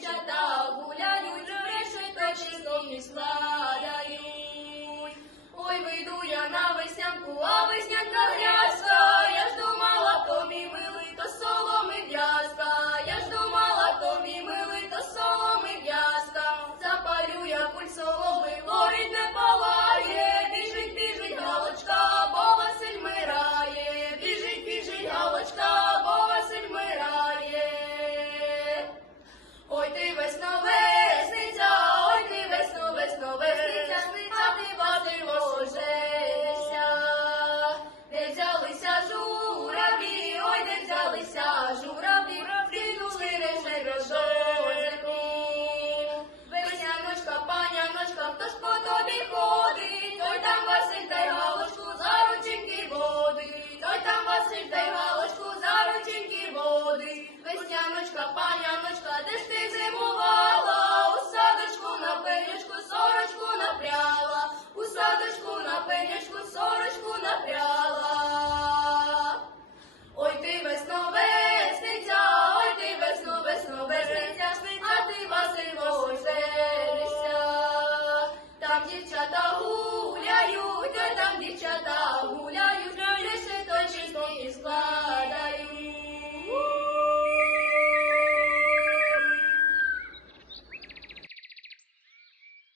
Hallelujah. each other.